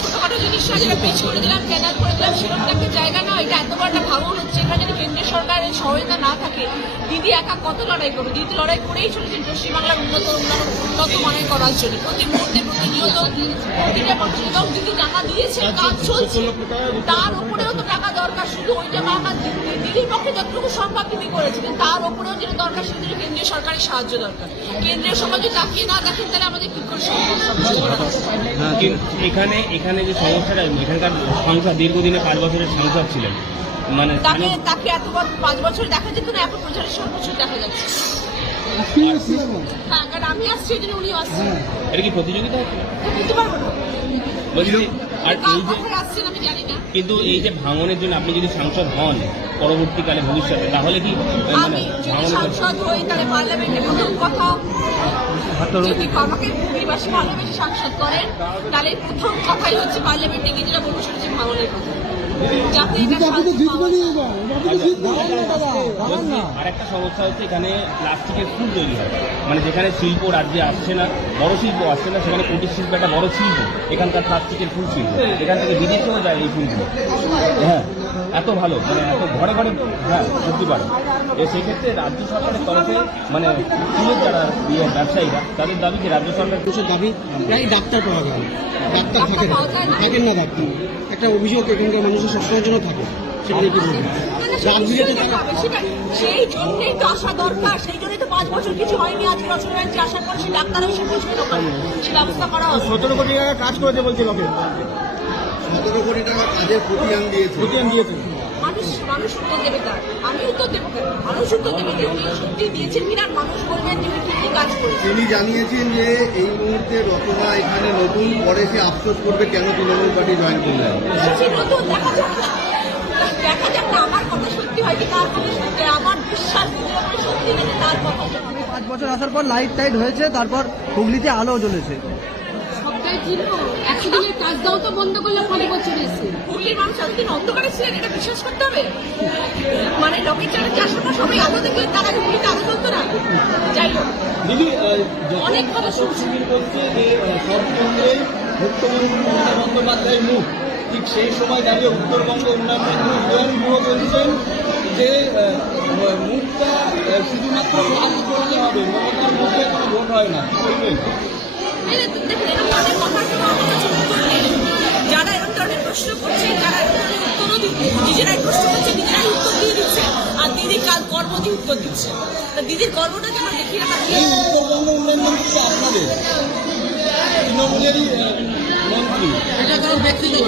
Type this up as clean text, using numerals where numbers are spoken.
ছোটখাটো জিনিস যেটা পেশ করে দিলাম, ক্যানাল করে দিলাম, সেরকম একটা জায়গা না। এটা এত বড় একটা ভাঙন হচ্ছে, এখানে যদি কেন্দ্রীয় সরকারের সহায়তা না থাকে, দিদি একা কত লড়াই করবে? দিদি লড়াই করেই চলেছেন পশ্চিমবাংলার উন্নত মানের করার জন্য, প্রতি মুহূর্তে প্রতিনিয়ত প্রতিটা মানুষ। এবং দিদি টাকা দিয়েছেন, কাজ চলছে, তার উপরেও তো টাকা দরকার। শুধু ওই টাকা দিদির পক্ষে যতটুকু সম্ভব তিনি করেছিলেন, তার উপরেও যেটা দরকার সেটা কেন্দ্রীয় সরকারের সাহায্য দরকার। কেন্দ্রীয় সমাজ যদি তাকিয়ে না দেখেন, তাহলে আমাদের কি করে সম্ভব? এখানে যে সমস্যাটা, এখানকার সংসদ দীর্ঘদিনে 5 বছরের সংসদ ছিলেন, মানে তাকে এত 5 বছর দেখা যেত না, এখন প্রচারের 7 বছর দেখা যাচ্ছে। হ্যাঁ, কারণ আমি আসছি, এই জন্য উনি আসছেন। এটা কি প্রতিযোগিতা হচ্ছে? বুঝতে পারবো না, বলছি। আর এই যে আসছেন আমি জানি না, কিন্তু এই যে ভাঙনের জন্য আপনি যদি সাংসদ হন পরবর্তীকালে ভবিষ্যতে, তাহলে কি আমি যদি সাংসদ হই, তাহলে পার্লামেন্টে প্রথম কথা, যদি আমাকে ভূমিবাসী ভালোবেসে সাংসদ করেন, তাহলে প্রথম কথাই হচ্ছে পার্লামেন্টে গিয়ে যেটা বলবো সেটা হচ্ছে ভাঙনের কথা, যাতে আরেকটা সমস্যা হচ্ছে এখানে প্লাস্টিকের ফুল তৈরি হয়, মানে যেখানে শিল্প রাজ্যে আসছে না, বড় শিল্প আসছে না, সেখানে কুটির শিল্প একটা বড় শিল্প, এখানকার প্লাস্টিকের ফুল শিল্প, এখান থেকে বিদেশেও যায় এই ফুলগুলো। হ্যাঁ, এত ভালো, মানে এত ঘরে ঘরে হ্যাঁ করতে পারে। সেক্ষেত্রে রাজ্য সরকারের তরফে মানে ফুলের যারা ব্যবসায়ীরা, তাদের দাবি যে রাজ্য সরকার কিছু দাবি, প্রায় ডাক্তার পাওয়া যায়, ডাক্তার থাকেন না ডাক্তার, একটা অভিযোগ এখানকার মানুষের সবসময়ের জন্য থাকে। সেটা নিয়ে কি বলবেন? সেই জন্যই তো আসা দরকার, সেই জন্যই তো 5 বছর কিছু হয়নি। আজ বছর হয়েছে, আসার পর সেই ডাক্তার এসে বসবে, সে ব্যবস্থা করা হবে। 17 কোটি টাকা কাজ করেছে বলছে লোকে, 17 কোটি টাকা কাজের খতিয়ান দিয়েছে। মানুষ উত্তর দেবে, তার আমি উত্তর দেবো কেন? মানুষ উত্তর দেবে যে উনি সত্যি দিয়েছেন কিনা, মানুষ বলবেন যে উনি কি কাজ করেছেন। তিনি জানিয়েছেন যে এই মুহূর্তে রচনা এখানে নতুন, পরে সে আফসোস করবে কেন তৃণমূল পার্টি জয়েন করলেন। নতুন দেখা যাক না, আমার কথা সত্যি হয় কি তার কথা সত্যি, আমার বিশ্বাস সত্যি নেই তার কথা। 5 বছর আসার পর লাইট টাইট হয়েছে, তারপর হুগলিতে আলো জ্বলেছে। সবটাই ছিল, 100 দিনের কাজ দাও তো বন্ধ করলে 5 বছর এসে হুগলির মানুষ এতদিন অন্ধকারে ছিলেন, এটা বিশ্বাস করতে হবে। মানে লোকের চ্যালেঞ্জে আসার পর সবাই আলো দেখলেন, তার আগে হুগলিতে আলো চলতো না। যাই হোক, অনেক কথা শুনছি বলছে যে সব কেন্দ্রেই মুখ্যমন্ত্রী মমতা বন্দ্যোপাধ্যায়ের মুখ, ঠিক সেই সময় দাঁড়িয়ে উত্তরবঙ্গ উন্নয়ন ব্যুরো বলছেন যে মুখটা শুধুমাত্র কাজ করতে হবে, মমতার মুখে কোনো ভোট হয় না। যারা এরকম ধরনের প্রশ্ন করছে, যারা এরকম ধরনের উত্তরও নিজেরাই প্রশ্ন করছে, নিজেরাই উত্তর দিয়ে দিচ্ছে, আর দিদি কাল কর্ম দিয়ে উত্তর দিচ্ছে। দিদির কর্মটা যেন দেখি না, উত্তরবঙ্গ উন্নয়ন মন্ত্রী আপনাদের তৃণমূলেরই মন্ত্রী, এটা ব্যক্তিগত